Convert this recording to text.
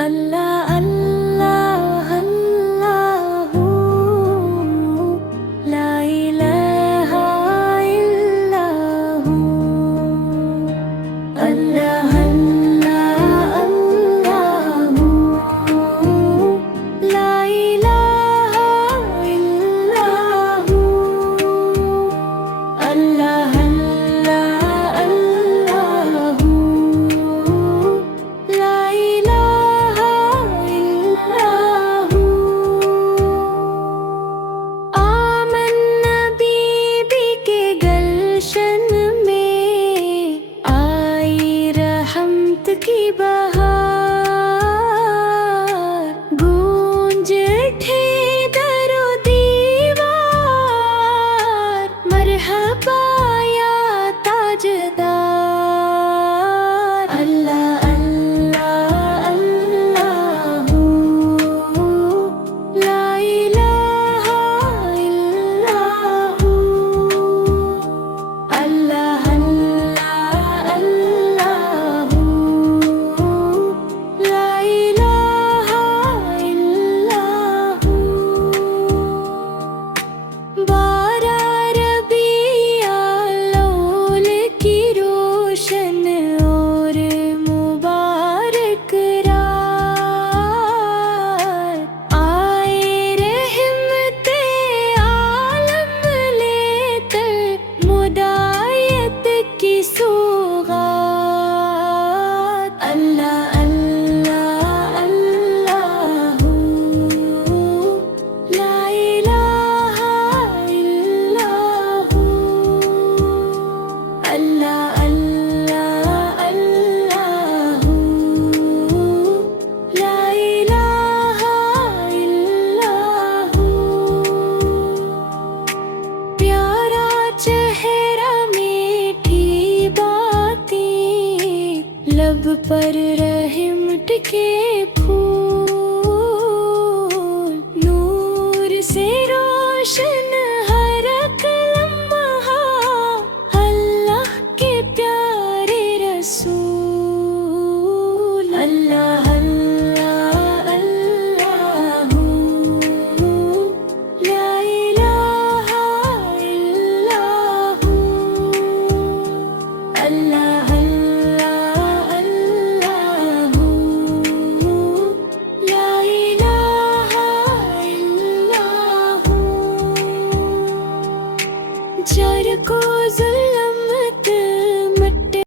اللہ اللہ اللہ لا الہ الا ہو اللہ اللہ اللہ لا الہ الا ہو اللہ اللہ اللہ لا الہ الا ہو آمن نبی کے گلشن میں آئی رحمت کی بہار گونج اٹھے در و دیوار مرحبا یا تاجدار اللہ اللہ اللہ لا الہ الا ہو اللہ اللہ اللہ لا الہ الا ہو بارہ ربیع الاول کی روشن اور مبارک رات آئے رحمت عالم لے کر مدایت کی سوغات اللہ اللہ اللہ لا الہ الا ہو اللہ اللہ اللہ لا الہ الا ہو پیارا چہرہ میٹھی باتیں لب پر رحمت کے پھول نور سے روشن ہر ایک لمحہ اللہ کے پیارے رسول اللہ اللہ اللہ لا الہ الا ہو اللہ اللہ اللہ لا الہ الا ہو جر کو